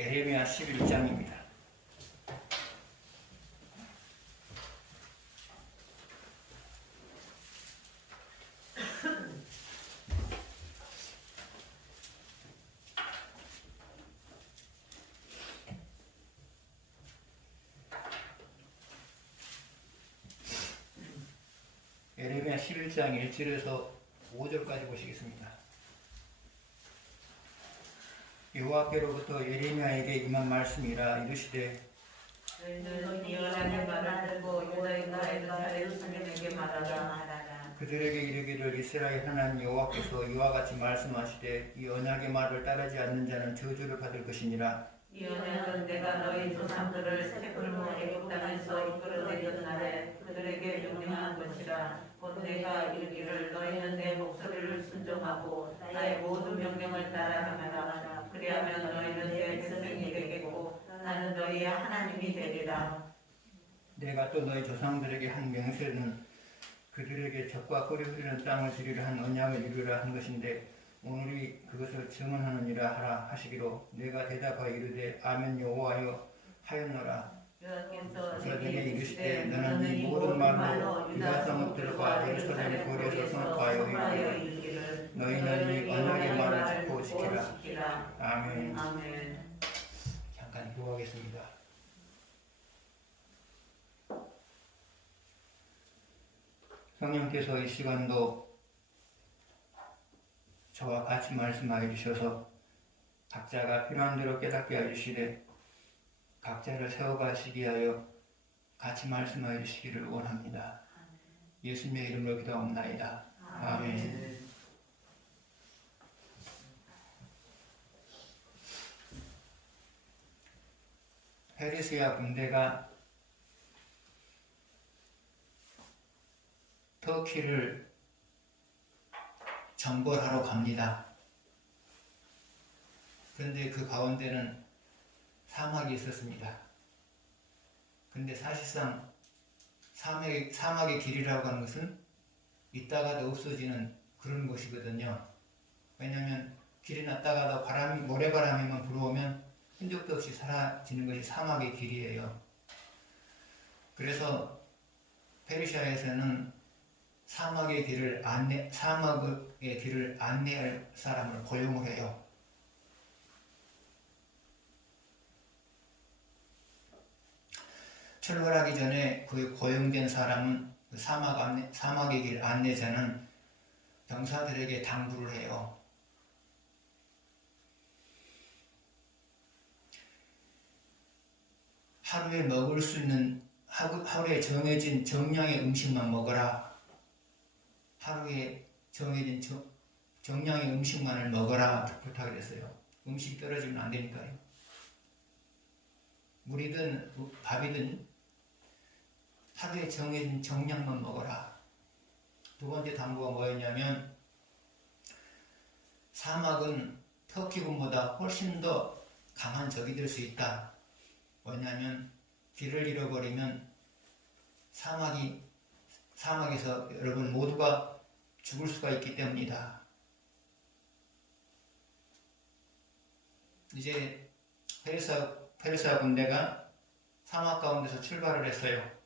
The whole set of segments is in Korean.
에레미야 11장입니다. 에레미야 11장 1절에서 5절까지 보시겠습니다. 여호와께로부터 예레미야에게 임한 말씀이라. 이르시되 너희는 여호와의 말을 듣고 유다의 나라의 예루살렘에게 말하라. 그들에게 이르기를 이스라엘 하나님 여호와께서 이와 같이 말씀하시되 이 언약의 말을 따르지 않는 자는 저주를 받을 것이니라. 이 언약은 내가 너희 조상들을 새 굶어 애굽 땅에서 이끌어내던 날에 그들에게 명령한 것이라. 곧 내가 이르기를 너희는 내 목소리를 순종하고 나의 모든 명령을 따라하라. 그리하면 너희는 내 백성이 되겠고 나는 너희의 하나님이 되리라. 내가 또 너희 조상들에게 한 명세는 그들에게 젖과 꿀이 흐르는 땅을 주리라 한 언약을 이루라 한 것인데 오늘이 그것을 증언하느니라 하라 하시기로 내가 대답하여 이르되 아멘 여호와여 하였노라. 여호와께서 내게 이르시되 너는 이 모든 말로 유다 성읍들과 예루살렘 거리에서 선포하여 이르기를 너희는 이 언약의 말을 듣고 지키라. 아멘. 잠깐 기도하겠습니다. 성령께서 이 시간도 저와 같이 말씀하여 주셔서 각자가 필요한 대로 깨닫게 하여 주시되 각자를 세워가시기 위하여 같이 말씀하여 주시기를 원합니다. 예수님의 이름으로 기도합나이다. 아멘. 페르시아 군대가 터키를 정벌하러 갑니다. 그런데 그 가운데는 사막이 있었습니다. 근데 사실상 사막의 길이라고 하는 것은 있다가도 없어지는 그런 곳이거든요. 왜냐하면 길이 났다가도 모래바람이만 불어오면 흔적도 없이 사라지는 것이 사막의 길이에요. 그래서 페르시아에서는 사막의 길을 안내할 사람을 고용을 해요. 출발하기 전에 그 고용된 사람은 사막의 길 안내자는 병사들에게 당부를 해요. 하루에 먹을 수 있는 하루에 정해진 정량의 음식만 먹어라. 하루에 정해진 정량의 음식만을 먹어라 부탁을 했어요. 음식이 떨어지면 안 되니까요. 물이든 밥이든 하루에 정해진 정량만 먹어라. 두 번째 당부가 뭐였냐면 사막은 터키군보다 훨씬 더 강한 적이 될 수 있다. 뭐냐면 길을 잃어버리면 사막에서 여러분 모두가 죽을 수가 있기 때문이다. 이제 페르시아 군대가 사막 가운데서 출발을 했어요.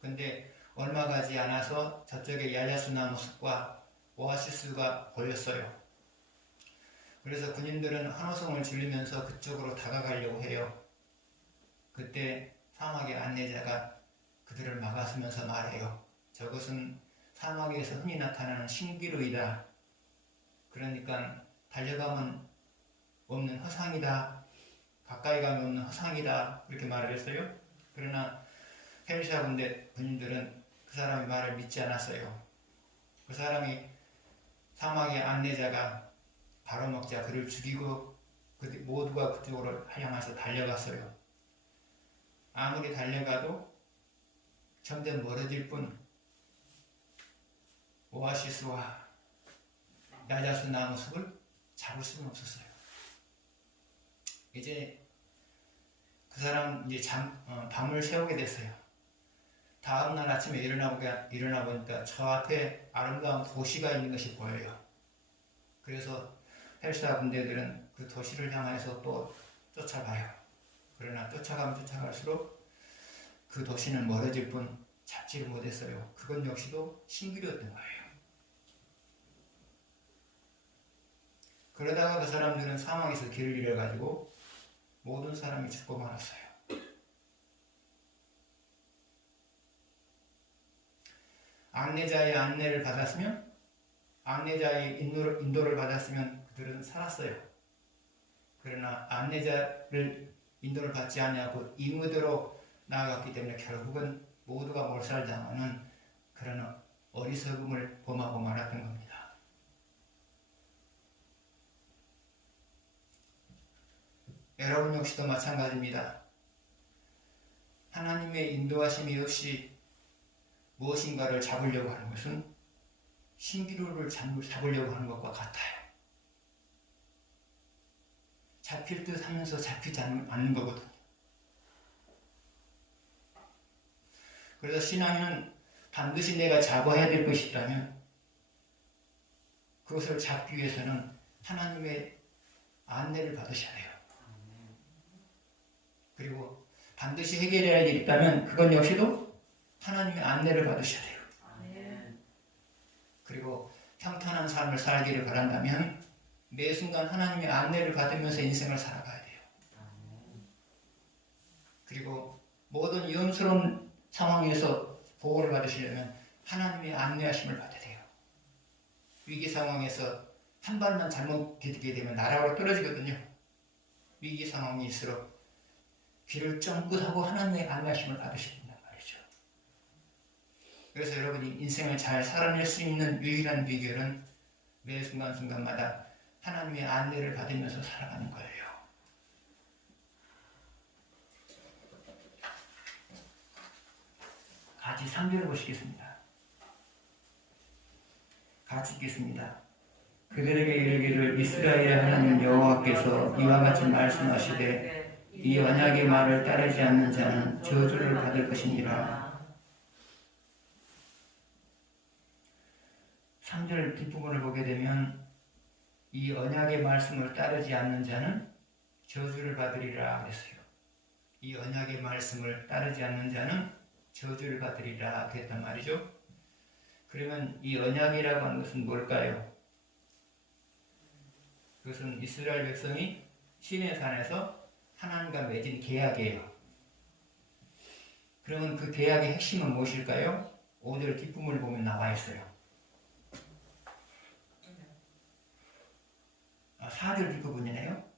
근데 얼마 가지 않아서 저쪽에 야자수나무 숲과 오아시스가 보였어요. 그래서 군인들은 환호성을 지르면서 그쪽으로 다가가려고 해요. 그때 사막의 안내자가 그들을 막아서면서 말해요. 저것은 사막에서 흔히 나타나는 신기루이다. 그러니까 달려가면 없는 허상이다. 가까이 가면 없는 허상이다. 이렇게 말을 했어요. 그러나 페르시아 군대 군인들은 그 사람의 말을 믿지 않았어요. 그 사람이 사막의 안내자가 바로 먹자 그를 죽이고 모두가 그쪽으로 향해서 달려갔어요. 아무리 달려가도 점점 멀어질 뿐 오아시스와 야자수 나무 숲을 잡을 수는 없었어요. 이제 그 사람 밤을 새우게 됐어요. 다음날 아침에 일어나 보니까 저 앞에 아름다운 도시가 있는 것이 보여요. 그래서 페르시아 군대들은 그 도시를 향해서 또 쫓아가요. 그러나 쫓아가면 쫓아갈수록 그 도시는 멀어질 뿐 잡지를 못했어요. 그것 역시도 신기루였던 거예요. 그러다가 그 사람들은 사망에서 길을 잃어가지고 모든 사람이 죽고 말았어요. 안내자의 안내를 받았으면, 안내자의 인도를 받았으면 그들은 살았어요. 그러나 안내자를 인도를 받지 않냐고 임의대로 나아갔기 때문에 결국은 모두가 몰살당하는 그런 어리석음을 범하고 말았던 겁니다. 여러분 역시도 마찬가지입니다. 하나님의 인도하심이 없이 무엇인가를 잡으려고 하는 것은 신기루를 잡으려고 하는 것과 같아요. 잡힐 듯 하면서 잡히지 않는 거거든요. 그래서 신앙은 반드시 내가 잡아야 될 것이 있다면 그것을 잡기 위해서는 하나님의 안내를 받으셔야 돼요. 그리고 반드시 해결해야 할 일이 있다면 그건 역시도 하나님의 안내를 받으셔야 돼요. 그리고 평탄한 삶을 살기를 바란다면 매 순간 하나님의 안내를 받으면서 인생을 살아가야 돼요. 그리고 모든 위험스러운 상황에서 보호를 받으시려면 하나님의 안내하심을 받아야 돼요. 위기 상황에서 한 발만 잘못 디디게 되면 나락으로 떨어지거든요. 위기 상황일수록 귀를 쫑긋하고 하나님의 안내하심을 받으셔야 된단 말이죠. 그래서 여러분이 인생을 잘 살아낼 수 있는 유일한 비결은 매 순간순간마다 하나님의 안내를 받으면서 살아가는 거예요. 같이 3절을 보시겠습니다. 같이 읽겠습니다. 그들에게 이르기를 이스라엘의 하나님 여호와께서 이와 같이 말씀하시되 이 언약의 말을 따르지 않는 자는 저주를 받을 것이니라. 3절 뒷부분을 보게 되면 이 언약의 말씀을 따르지 않는 자는 저주를 받으리라 그랬어요. 이 언약의 말씀을 따르지 않는 자는 저주를 받으리라 그랬단 말이죠. 그러면 이 언약이라고 하는 것은 뭘까요? 그것은 이스라엘 백성이 시내산에서 하나님과 맺은 계약이에요. 그러면 그 계약의 핵심은 무엇일까요? 5절 뒷부분을 보면 나와 있어요. 4절 뒷부분이네요.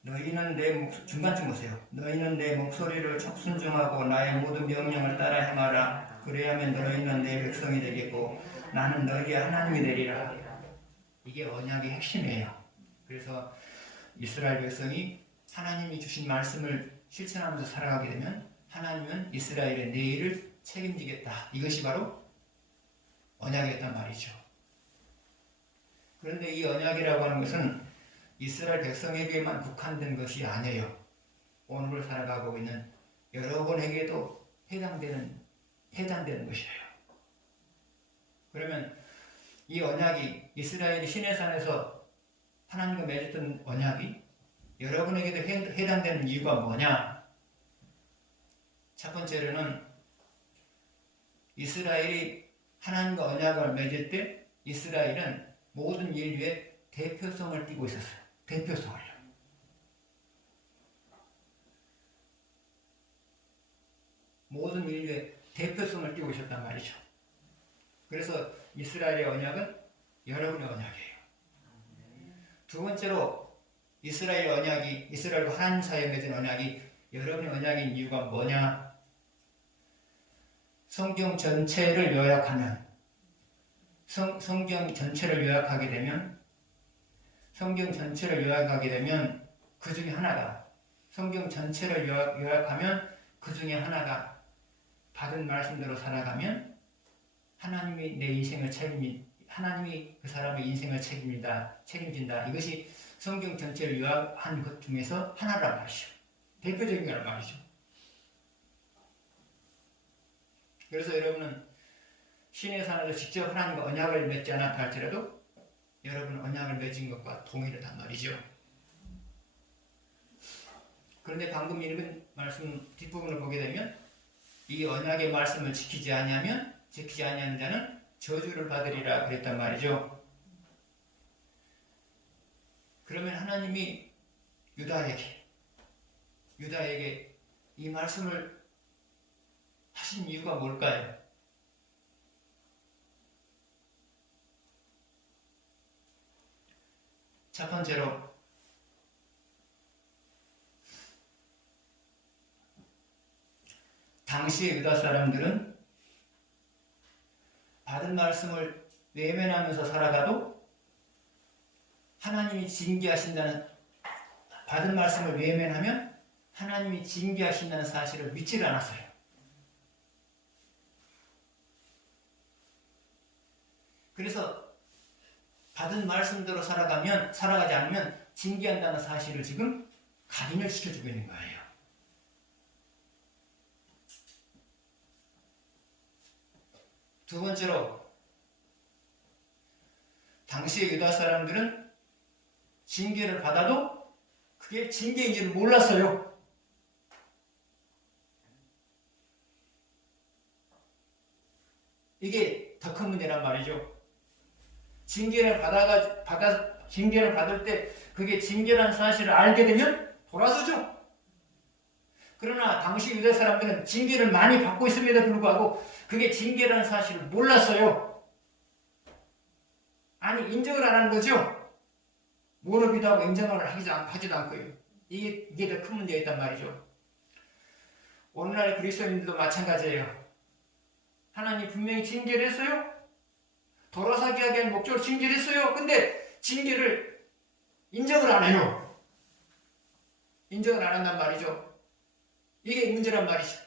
너희는 중간쯤 보세요. 너희는 내 목소리를 적순종하고 나의 모든 명령을 따라 행하라. 그래야면 너희는 내 백성이 되겠고 나는 너희의 하나님이 되리라. 이게 언약의 핵심이에요. 그래서 이스라엘 백성이 하나님이 주신 말씀을 실천하면서 살아가게 되면 하나님은 이스라엘의 내일을 책임지겠다. 이것이 바로 언약이었단 말이죠. 그런데 이 언약이라고 하는 것은 이스라엘 백성에게만 국한된 것이 아니에요. 오늘 살아가고 있는 여러분에게도 해당되는 것이에요. 그러면 이 언약이 이스라엘이 시내산에서 하나님과 맺었던 언약이 여러분에게도 해당되는 이유가 뭐냐? 첫 번째로는 이스라엘이 하나님과 언약을 맺을 때 이스라엘은 모든 인류의 대표성을 띠고 있었어요. 대표성을요. 모든 인류의 대표성을 띠고 있었단 말이죠. 그래서 이스라엘의 언약은 여러분의 언약이에요. 두 번째로 이스라엘과 하나님 사이에 맺은 언약이 여러분의 언약인 이유가 뭐냐? 성경 전체를 요약하면 성경 전체를 요약하게 되면 그 중에 하나가 성경 전체를 요약하면 그 중에 하나가 받은 말씀대로 살아가면 하나님이 내 인생을 하나님이 그 사람의 인생을 책임진다. 이것이 성경 전체를 요약한 것 중에서 하나란 말이죠. 대표적인 거란 말이죠. 그래서 여러분은 시내산에서 직접 하나님과 언약을 맺지 않았다 할지라도 여러분은 언약을 맺은 것과 동일하단 말이죠. 그런데 방금 읽은 말씀 뒷부분을 보게 되면 이 언약의 말씀을 지키지 아니하는 자는 저주를 받으리라 그랬단 말이죠. 그러면 하나님이 유다에게 이 말씀을 하신 이유가 뭘까요? 첫 번째로 당시의 유다 사람들은 받은 말씀을 외면하면서 살아가도 하나님이 받은 말씀을 외면하면 하나님이 징계하신다는 사실을 믿지 않았어요. 그래서 받은 말씀대로 살아가지 않으면 징계한다는 사실을 지금 각인을 시켜주고 있는 거예요. 두 번째로 당시의 유다 사람들은 징계를 받아도 그게 징계인지를 몰랐어요. 이게 더 큰 문제란 말이죠. 징계를 받을 때 그게 징계라는 사실을 알게 되면 돌아서죠. 그러나 당시 유다 사람들은 징계를 많이 받고 있음에도 불구하고 그게 징계라는 사실을 몰랐어요. 아니, 인정을 안 하는 거죠. 모르기도 하고 인정을 하지도 않고요. 이게 더 큰 문제가 있단 말이죠. 오늘날 그리스도인들도 마찬가지예요. 하나님 분명히 징계를 했어요. 돌아서게 하기 위한 목적으로 징계를 했어요. 근데 징계를 인정을 안 해요. 인정을 안 한단 말이죠. 이게 문제란 말이죠.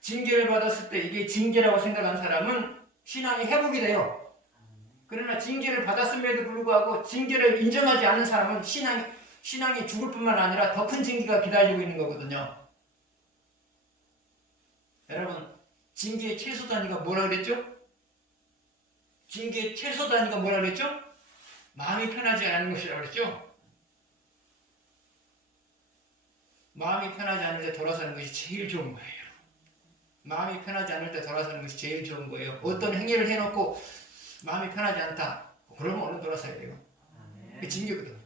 징계를 받았을 때 이게 징계라고 생각한 사람은 신앙이 회복이 돼요. 그러나 징계를 받았음에도 불구하고 징계를 인정하지 않은 사람은 신앙이 죽을 뿐만 아니라 더 큰 징계가 기다리고 있는 거거든요. 여러분, 징계의 최소 단위가 뭐라 그랬죠? 징계의 최소 단위가 뭐라 그랬죠? 마음이 편하지 않은 것이라고 그랬죠? 마음이 편하지 않을 때 돌아서는 것이 제일 좋은 거예요. 마음이 편하지 않을 때 돌아서는 것이 제일 좋은 거예요. 어떤 행위를 해놓고 마음이 편하지 않다. 그러면 얼른 돌아서야 돼요. 그게 징계거든.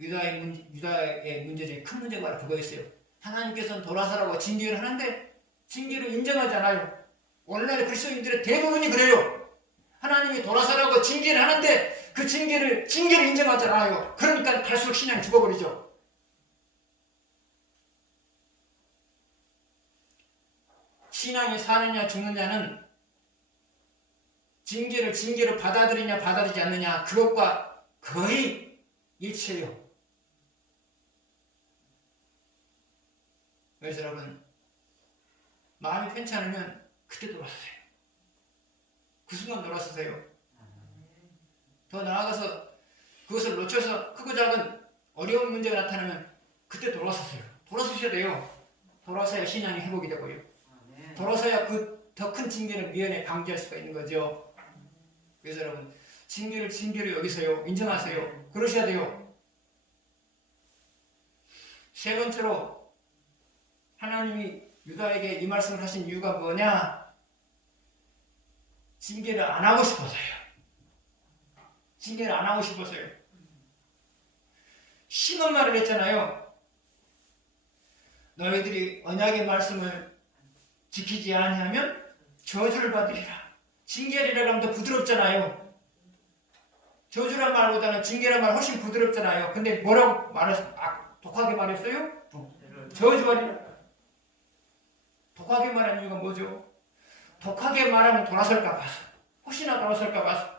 유다의 문제 중에 큰 문제가 바로 그거였어요. 하나님께서는 돌아서라고 징계를 하는데 징계를 인정하지 않아요. 오늘날의 그리스도인들의 대부분이 그래요. 하나님이 돌아서라고 징계를 하는데 그 징계를 인정하지 않아요. 그러니까 갈수록 신앙이 죽어버리죠. 신앙이 사느냐 죽느냐는 징계를 받아들이냐 받아들이지 않느냐 그것과 거의 일치해요. 그래서 여러분, 마음이 편치 않으면 그때 돌아서세요. 그 순간 돌아서세요. 더 나아가서 그것을 놓쳐서 크고 작은 어려운 문제가 나타나면 그때 돌아서세요. 돌아서셔야 돼요. 돌아서야 신앙이 회복이 되고요. 돌아서야 그 더 큰 징계를 미연에 방지할 수가 있는 거죠. 그래서 여러분, 징계를 여기서요. 인정하세요. 그러셔야 돼요. 세 번째로 하나님이 유다에게 이 말씀을 하신 이유가 뭐냐? 징계를 안 하고 싶어서요. 징계를 안 하고 싶어서요. 심한 말을 했잖아요. 너희들이 언약의 말씀을 지키지 아니하면 저주를 받으리라. 징계리라고 하면 더 부드럽잖아요. 저주란 말보다는 징계란 말 훨씬 부드럽잖아요. 근데 뭐라고 독하게 말했어요? 저주하리라. 독하게 말하는 이유가 뭐죠? 독하게 말하면 돌아설까 봐서. 혹시나 돌아설까 봐서.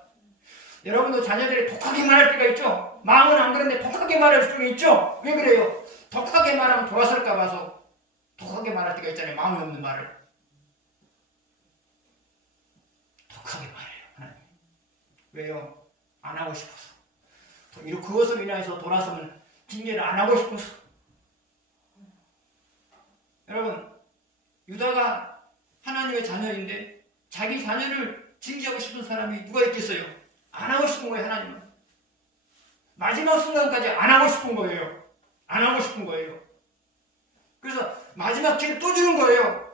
여러분도 자녀들이 독하게 말할 때가 있죠? 마음은 안 그런데 독하게 말할 수가 있죠? 왜 그래요? 독하게 말하면 돌아설까 봐서 독하게 말할 때가 있잖아요. 마음이 없는 말을. 독하게 말해요. 하나님. 왜요? 안 하고 싶어서. 그것을 인하여서 돌아서면 징계를 안 하고 싶어서. 여러분, 유다가 하나님의 자녀인데 자기 자녀를 징계하고 싶은 사람이 누가 있겠어요? 안 하고 싶은 거예요, 하나님은. 마지막 순간까지 안 하고 싶은 거예요. 안 하고 싶은 거예요. 그래서 마지막 기회를 또 주는 거예요.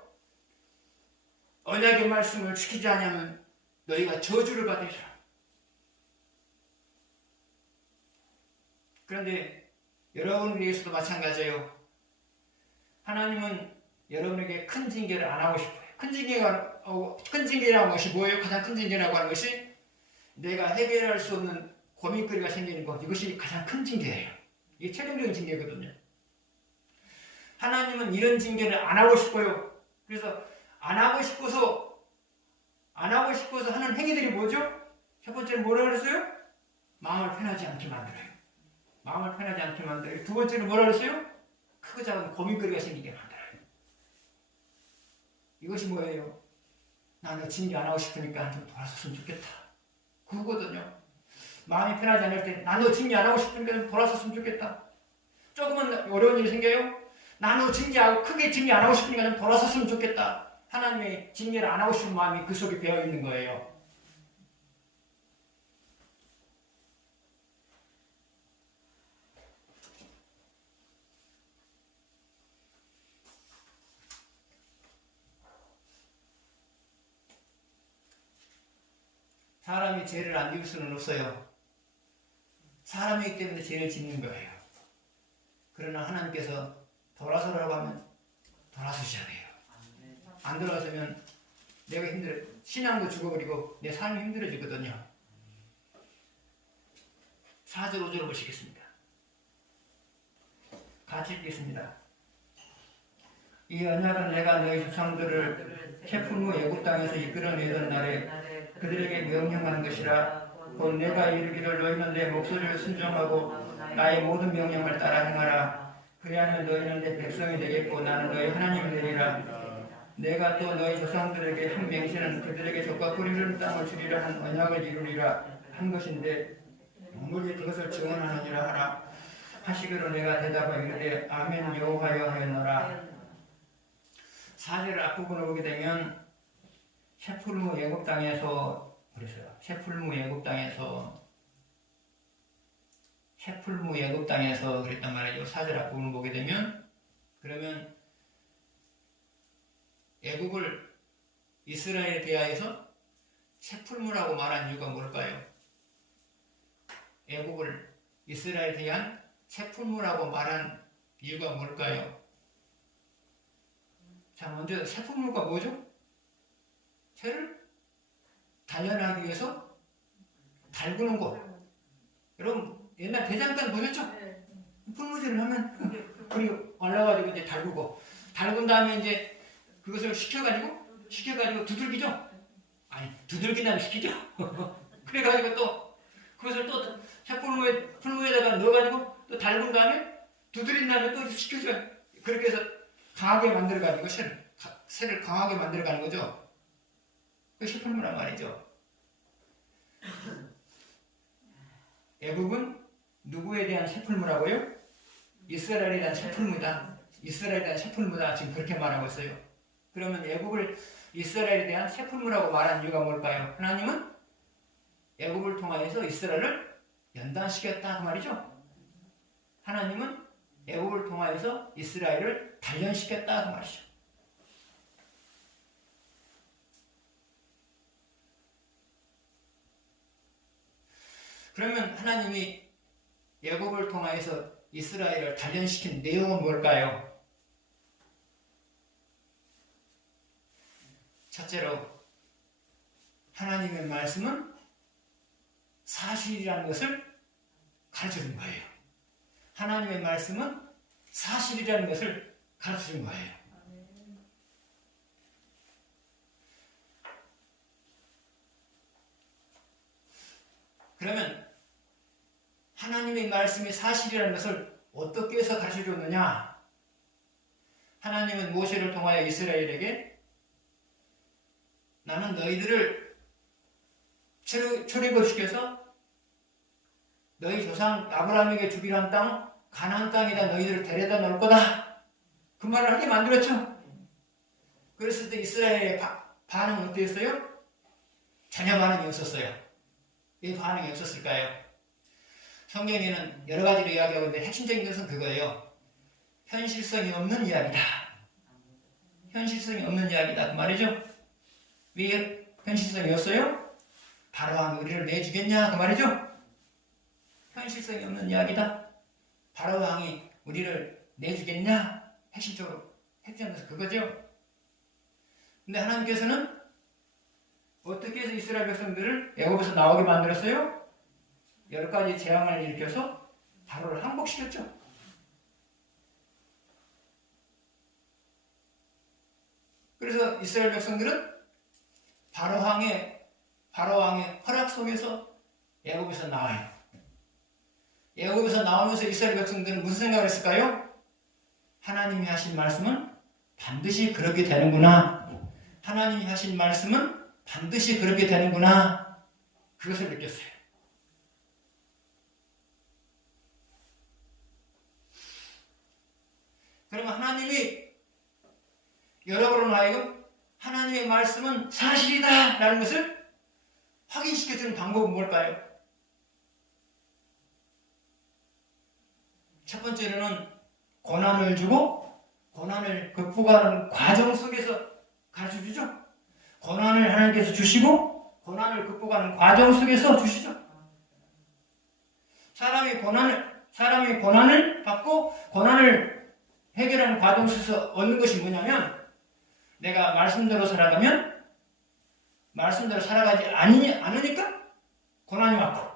언약의 말씀을 지키지 않으면 너희가 저주를 받으리라. 그런데 여러분에 대해서도 마찬가지예요. 하나님은 여러분에게 큰 징계를 안 하고 싶어요. 큰 징계라는 것이 뭐예요? 가장 큰 징계라고 하는 것이 내가 해결할 수 없는 고민거리가 생기는 것. 이것이 가장 큰 징계예요. 이게 최종적인 징계거든요. 하나님은 이런 징계를 안 하고 싶어요. 그래서 안 하고 싶어서 하는 행위들이 뭐죠? 첫 번째는 뭐라고 그랬어요? 마음을 편하지 않게 만들어요. 마음을 편하지 않게 만들어요. 두 번째는 뭐라고 그랬어요? 크고 작은 고민거리가 생기게 만들어요. 이것이 뭐예요? 나 너 징계 안 하고 싶으니까 좀 돌아섰으면 좋겠다. 그거거든요. 마음이 편하지 않을 때 나 너 징계 안 하고 싶으니까 좀 돌아섰으면 좋겠다. 조금은 어려운 일이 생겨요? 나 너 크게 징계 안 하고 싶으니까 좀 돌아섰으면 좋겠다. 하나님의 징계를 안 하고 싶은 마음이 그 속에 배어 있는 거예요. 사람이 죄를 안 지을 수는 없어요. 사람이기 때문에 죄를 짓는 거예요. 그러나 하나님께서 돌아서라고 하면 돌아서셔야 돼요. 안 돌아서면 내가 힘들어, 신앙도 죽어버리고 내 삶이 힘들어지거든요. 4절 5절을 보시겠습니다. 같이 읽겠습니다. 이 언약은 내가 너희 조상들을 태풍 후 애굽 땅에서 이끌어내던 날에 그들에게 명령한 것이라. 곧 내가 이르기를 너희는 내 목소리를 순종하고 나의 모든 명령을 따라 행하라. 그리하면 너희는 내 백성이 되겠고 나는 너희 하나님이 되리라. 내가 또 너희 조상들에게 한 맹세는 그들에게 젖과 꿀이 흐르는 땅을 주리라 한 언약을 이루리라 한 것인데 오늘 그것을 증언하느니라 하라 하시기로 내가 대답하여 이르되 아멘 여호와여 하였노라. 4절 앞부분을 보게 되면 셰풀무 애굽 땅에서 그랬어요. 셰풀무 애굽 땅에서 그랬단 말이죠. 4절 앞부분을 보게 되면 그러면 애굽을 이스라엘에 대하여서 셰풀무라고 말한 이유가 뭘까요? 애굽을 이스라엘에 대한 셰풀무라고 말한 이유가 뭘까요? 자, 먼저 셰풀무가 뭐죠? 새를 단련하기 위해서 달구는 것. 여러분 옛날 대장간 보셨죠? 풀무질을 하면 불이 올라가지고 이제 달구고 달군 다음에 이제 그것을 식혀가지고 두들기죠? 아니 두들긴다면 식히죠? 그래가지고 또 그것을 또 풀무에다가 넣어가지고 또 달군 다음에 두드린 다음에 또 식혀줘. 그렇게 해서 강하게 만들어가지고 새를 강하게 만들어가는 거죠. 그 셰풀무란 말이죠. 애굽은 누구에 대한 셰풀무라고요? 이스라엘에 대한 셰풀무다. 이스라엘에 대한 셰풀무다. 지금 그렇게 말하고 있어요. 그러면 애굽을 이스라엘에 대한 셰풀무라고 말한 이유가 뭘까요? 하나님은 애굽을 통하여서 이스라엘을 연단시켰다 그 말이죠. 하나님은 애굽을 통하여서 이스라엘을 단련시켰다 그 말이죠. 그러면 하나님이 애굽을 통하여서 이스라엘을 단련시킨 내용은 뭘까요? 첫째로 하나님의 말씀은 사실이라는 것을 가르쳐준 거예요. 하나님의 말씀은 사실이라는 것을 가르쳐준 거예요. 그러면 하나님의 말씀이 사실이라는 것을 어떻게 해서 가르쳐줬느냐? 하나님은 모세를 통하여 이스라엘에게 나는 너희들을 출애굽시켜서 너희 조상 아브라함에게 주기로 한 땅 가나안 땅에다 너희들을 데려다 놓을 거다. 그 말을 하게 만들었죠. 그랬을 때 이스라엘의 반응은 어땠어요? 전혀 반응이 없었어요. 왜 반응이 없었을까요? 성경에는 여러 가지로 이야기하고 있는데 핵심적인 것은 그거예요. 현실성이 없는 이야기다. 현실성이 없는 이야기다. 그 말이죠. 왜 현실성이 없어요? 바로왕이 우리를 내주겠냐? 그 말이죠. 현실성이 없는 이야기다. 바로왕이 우리를 내주겠냐? 핵심적으로 핵심적인 것은 그거죠. 근데 하나님께서는 어떻게 해서 이스라엘 백성들을 애굽에서 나오게 만들었어요? 10가지 재앙을 일으켜서 바로를 항복시켰죠. 그래서 이스라엘 백성들은 바로왕의 허락 속에서 애굽에서 나와요. 애굽에서 나오면서 이스라엘 백성들은 무슨 생각을 했을까요? 하나님이 하신 말씀은 반드시 그렇게 되는구나. 하나님이 하신 말씀은 반드시 그렇게 되는구나. 그것을 느꼈어요. 그러면 하나님이 여러분으로 하여금 하나님의 말씀은 사실이다 라는 것을 확인시켜주는 방법은 뭘까요? 첫 번째로는 고난을 주고 고난을 극복하는 과정 속에서 가르쳐주죠. 고난을 하나님께서 주시고 고난을 극복하는 과정 속에서 주시죠. 사람이 고난을 받고 고난을 해결하는 과정 속에서 얻는 것이 뭐냐면 내가 말씀대로 살아가면 말씀대로 살아가지 않으니까 고난이 왔고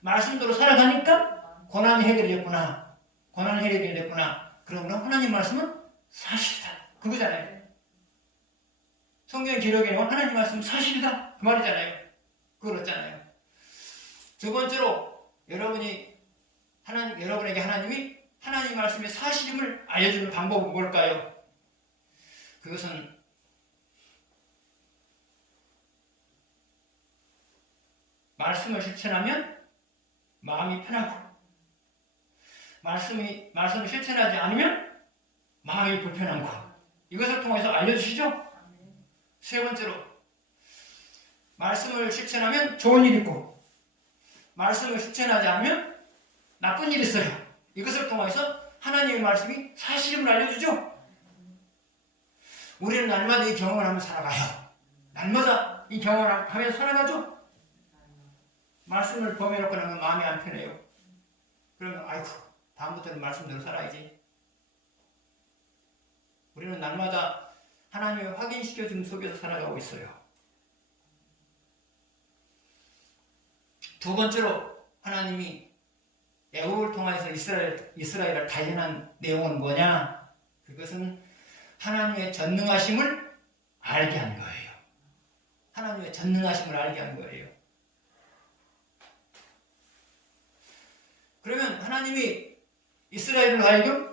말씀대로 살아가니까 고난이 해결이 됐구나. 고난이 해결이 됐구나. 그러므로 하나님 말씀은 사실이다. 그거잖아요. 성경 기록에는 하나님 말씀은 사실이다. 그 말이잖아요. 그렇잖아요. 두 번째로 여러분에게 하나님이 하나님 말씀의 사실임을 알려주는 방법은 뭘까요? 그것은 말씀을 실천하면 마음이 편하고 말씀을 실천하지 않으면 마음이 불편한 것. 이것을 통해서 알려주시죠. 세 번째로 말씀을 실천하면 좋은 일이 있고 말씀을 실천하지 않으면 나쁜 일이 있어요. 이것을 통해서 하나님의 말씀이 사실임을 알려주죠. 우리는 날마다 이 경험을 하며 살아가요. 날마다 이 경험을 하며 살아가죠. 말씀을 범해놓고 나면 마음이 안 편해요. 그러면 아이고 다음부터는 말씀대로 살아야지. 우리는 날마다 하나님의 확인시켜주는 속에서 살아가고 있어요. 두 번째로 하나님이 애굽을 통해서 이스라엘을 단련한 내용은 뭐냐? 그것은 하나님의 전능하심을 알게 한 거예요. 하나님의 전능하심을 알게 한 거예요. 그러면 하나님이 이스라엘을 하여금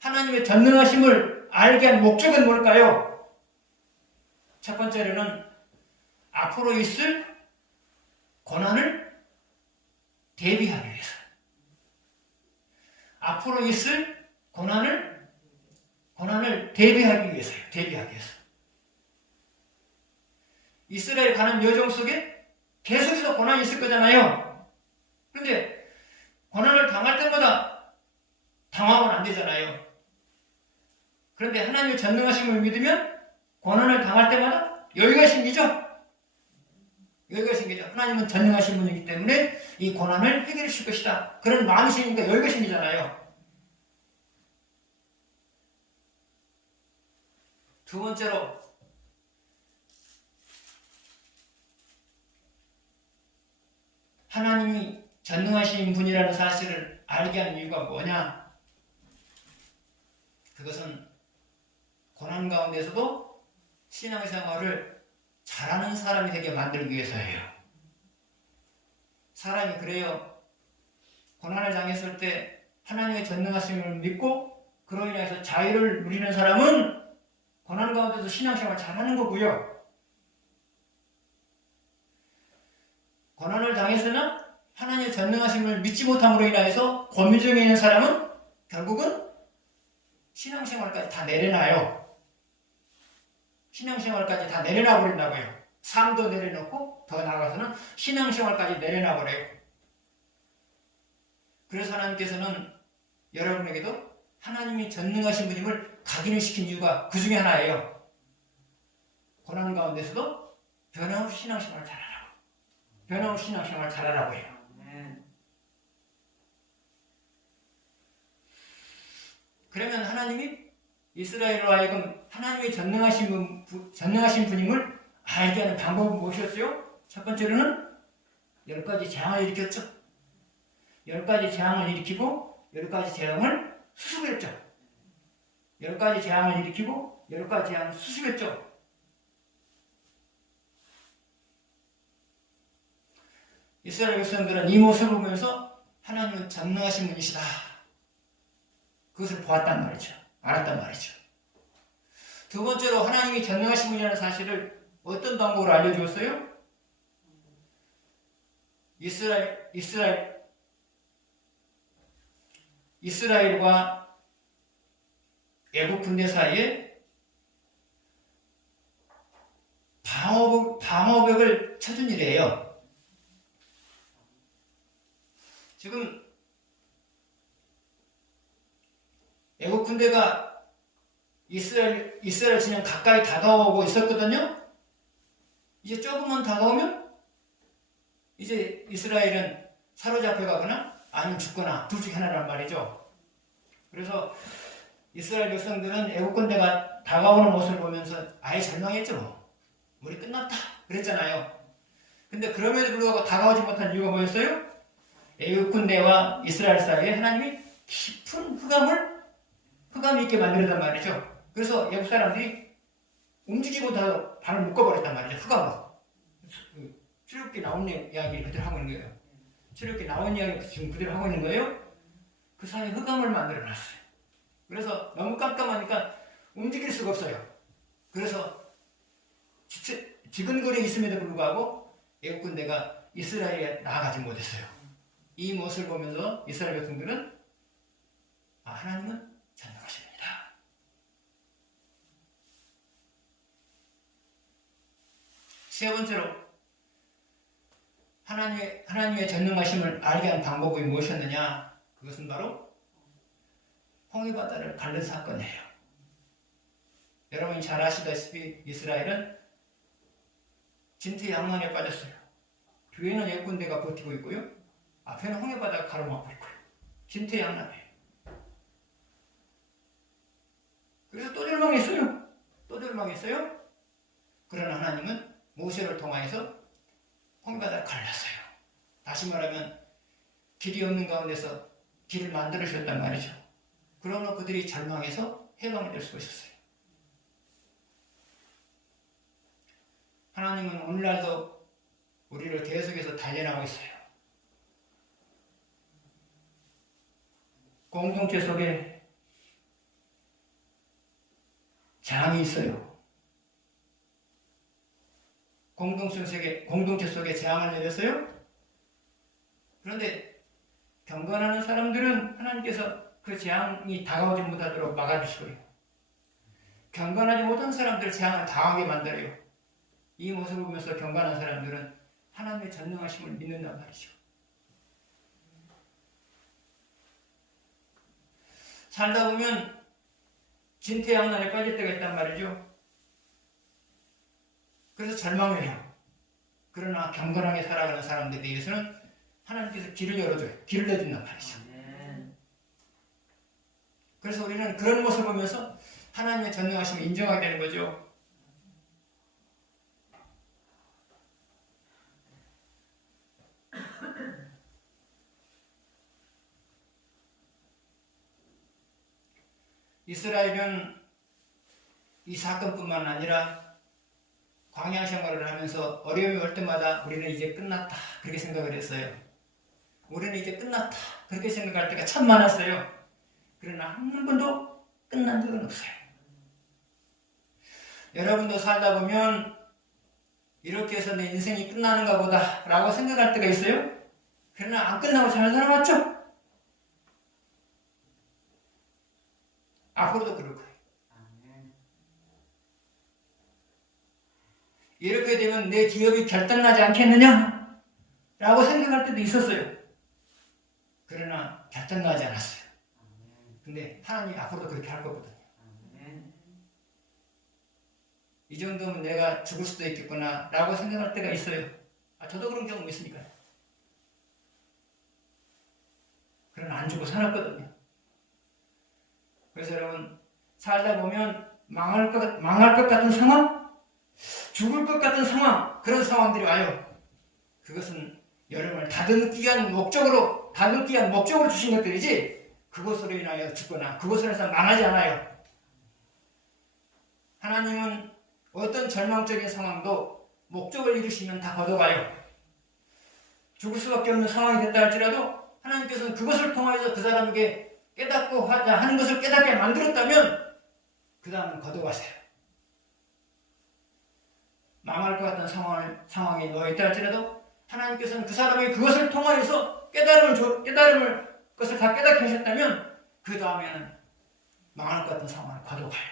하나님의 전능하심을 알게 한 목적은 뭘까요? 첫 번째로는 앞으로 있을 고난을 대비하기 위해서. 앞으로 있을 고난을 대비하기 위해서요. 대비하기 위해서. 이스라엘 가는 여정 속에 계속해서 고난이 있을 거잖아요. 그런데 고난을 당할 때마다 당하면 안 되잖아요. 그런데 하나님의 전능하심을 믿으면 고난을 당할 때마다 여유가 생기죠. 여유가 생기죠. 하나님은 전능하신 분이기 때문에 이 고난을 해결해 주실 것이다. 그런 마음이 생기니까 여유가 생기잖아요. 두 번째로 하나님이 전능하신 분이라는 사실을 알게 하는 이유가 뭐냐? 그것은 고난 가운데서도 신앙생활을 잘하는 사람이 되게 만들기 위해서예요. 사람이 그래요. 고난을 당했을 때 하나님의 전능하심을 믿고 그로 인해서 자유를 누리는 사람은 고난 가운데서 신앙생활을 잘하는 거고요. 고난을 당했으나 하나님의 전능하심을 믿지 못함으로 인해서 고민 중에 있는 사람은 결국은 신앙생활까지 다 내려놔요. 신앙생활까지 다 내려놔 버린다고요. 삶도 내려놓고 더 나아가서는 신앙생활까지 내려놔버려요. 그래서 하나님께서는 여러분에게도 하나님이 전능하신 분임을 각인을 시킨 이유가 그 중에 하나예요. 고난 가운데서도 변함없이 신앙생활을 잘하라고. 변함없이 신앙생활을 잘하라고 해요. 그러면 하나님이 이스라엘로 하여금 하나님의 전능하신 분임을 알게 하는 방법은 무엇이었어요? 첫 번째로는 10가지 재앙을 일으켰죠. 10가지 재앙을 일으키고 10가지 재앙을 수습했죠. 10가지 재앙을 일으키고 10가지 재앙을 수습했죠. 이스라엘 백성들은 이 모습을 보면서 하나님은 전능하신 분이시다. 그것을 보았단 말이죠. 알았단 말이죠. 두 번째로 하나님이 전능하신 분이라는 사실을 어떤 방법으로 알려주었어요? 이스라엘과 애국 군대 사이에 방어벽을 쳐준 일이에요. 지금 애국 군대가 이스라엘 진영 가까이 다가오고 있었거든요. 이제 조금만 다가오면 이제 이스라엘은 사로잡혀가거나 아니면 죽거나 둘 중에 하나란 말이죠. 그래서 이스라엘 백성들은 애국 군대가 다가오는 모습을 보면서 아예 절망했죠. 우리 끝났다 그랬잖아요. 근데 그럼에도 불구하고 다가오지 못한 이유가 뭐였어요? 애국 군대와 이스라엘 사이에 하나님이 깊은 흑암이 있게 만들었단 말이죠. 그래서 애국 사람들이 움직이고 다 발을 묶어버렸단 말이죠. 흑암으로. 출애굽기 나온 이야기를 그대로 하고 있는 거예요. 출애굽기 나온 이야기 지금 그대로 하고 있는 거예요. 그 사이에 흑암을 만들어놨어요. 그래서 너무 깜깜하니까 움직일 수가 없어요. 그래서 지근거리에 있음에도 불구하고 애국 군대가 이스라엘에 나아가지 못했어요. 이 모습을 보면서 이스라엘 백성들은 하나님은 전능하십니다. 세 번째로 하나님의 전능하심을 알게 한 방법이 무엇이었느냐? 그것은 바로 홍해바다를 갈른 사건이에요. 여러분이 잘 아시다시피 이스라엘은 진퇴양난에 빠졌어요. 뒤에는 애국군대가 버티고 있고요. 앞에는 홍해바다가 가로막고 있고요. 진퇴양난이에요. 그래서 또 절망했어요. 또 절망했어요. 그러나 하나님은 모세를 통하여서 홍해바다를 갈랐어요. 다시 말하면 길이 없는 가운데서 길을 만들어 주셨단 말이죠. 그러나 그들이 절망해서 해방이 될 수가 있었어요. 하나님은 오늘날도 우리를 계속해서 단련하고 있어요. 공동체 속에 재앙이 있어요. 공동체 속에 재앙을 내렸어요. 그런데 경건하는 사람들은 하나님께서 그 재앙이 다가오지 못하도록 막아주시고요. 경건하지 못한 사람들 재앙을 당하게 만들어요. 이 모습을 보면서 경건한 사람들은 하나님의 전능하심을 믿는단 말이죠. 살다 보면 진퇴양난에 빠질 때가 있단 말이죠. 그래서 절망을 해요. 그러나 경건하게 살아가는 사람들에 대해서는 하나님께서 길을 열어줘요. 길을 내준단 말이죠. 그래서 우리는 그런 모습을 보면서 하나님의 전능하심을 인정하게 되는 거죠. 이스라엘은 이 사건뿐만 아니라 광야 생활을 하면서 어려움이 올 때마다 우리는 이제 끝났다 그렇게 생각을 했어요. 우리는 이제 끝났다 그렇게 생각할 때가 참 많았어요. 그러나 한 번도 끝난 적은 없어요. 여러분도 살다 보면 이렇게 해서 내 인생이 끝나는가 보다 라고 생각할 때가 있어요. 그러나 안 끝나고 잘 살아왔죠? 앞으로도 그럴 거예요. 이렇게 되면 내 기업이 결단나지 않겠느냐? 라고 생각할 때도 있었어요. 그러나 결단나지 않았어요. 근데 하나님이 앞으로도 그렇게 할 거거든요. 이 정도면 내가 죽을 수도 있겠구나 라고 생각할 때가 있어요. 저도 그런 경험 있으니까요. 그러나 안 죽고 살았거든요. 그래서 여러분, 살다 보면 망할 것 같은 상황, 죽을 것 같은 상황, 그런 상황들이 와요. 그것은 여러분을 다듬기 위한 목적으로 주신 것들이지, 그것으로 인하여 죽거나 그것으로 해서 망하지 않아요. 하나님은 어떤 절망적인 상황도 목적을 이루시면 다 걷어가요. 죽을 수밖에 없는 상황이 됐다 할지라도 하나님께서는 그것을 통하여서 그 사람에게 깨닫고 하는 것을 깨닫게 만들었다면 그 다음은 걷어가세요. 망할 것 같은 상황에 놓여있다 할지라도 하나님께서는 그 사람에게 그것을 통하여서 그것을 다 깨닫게 하셨다면 그 다음에는 망할 것 같은 상황을 걷어가요.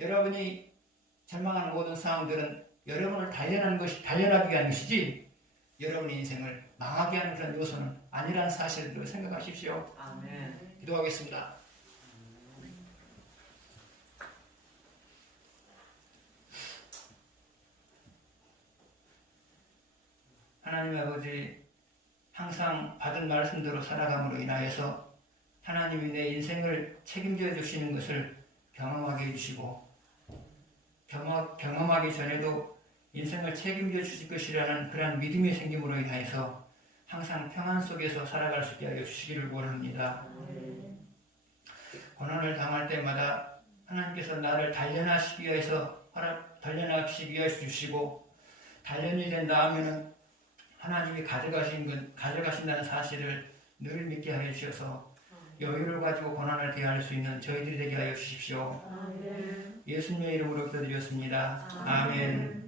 여러분이 절망하는 모든 상황들은 여러분을 단련하기 위한 것이지 여러분의 인생을 망하게 하는 그런 요소는 아니라는 사실을 생각하십시오. 아멘. 기도하겠습니다. 하나님 아버지, 항상 받은 말씀대로 살아감으로 인하여서 하나님이 내 인생을 책임져 주시는 것을 경험하게 해주시고, 경험하기 전에도 인생을 책임져 주실 것이라는 그러한 믿음이 생김으로 인하여서 항상 평안 속에서 살아갈 수 있게 하여 주시기를 원합니다. 고난을 당할 때마다 하나님께서 나를 단련하시기 위해서 주시고, 단련이 된 다음에는 하나님이 가져가신다는 사실을 늘 믿게 하여 주셔서 여유를 가지고 고난을 대할 수 있는 저희들이 되게 하여 주십시오. 예수님의 이름으로 기도드렸습니다. 아멘.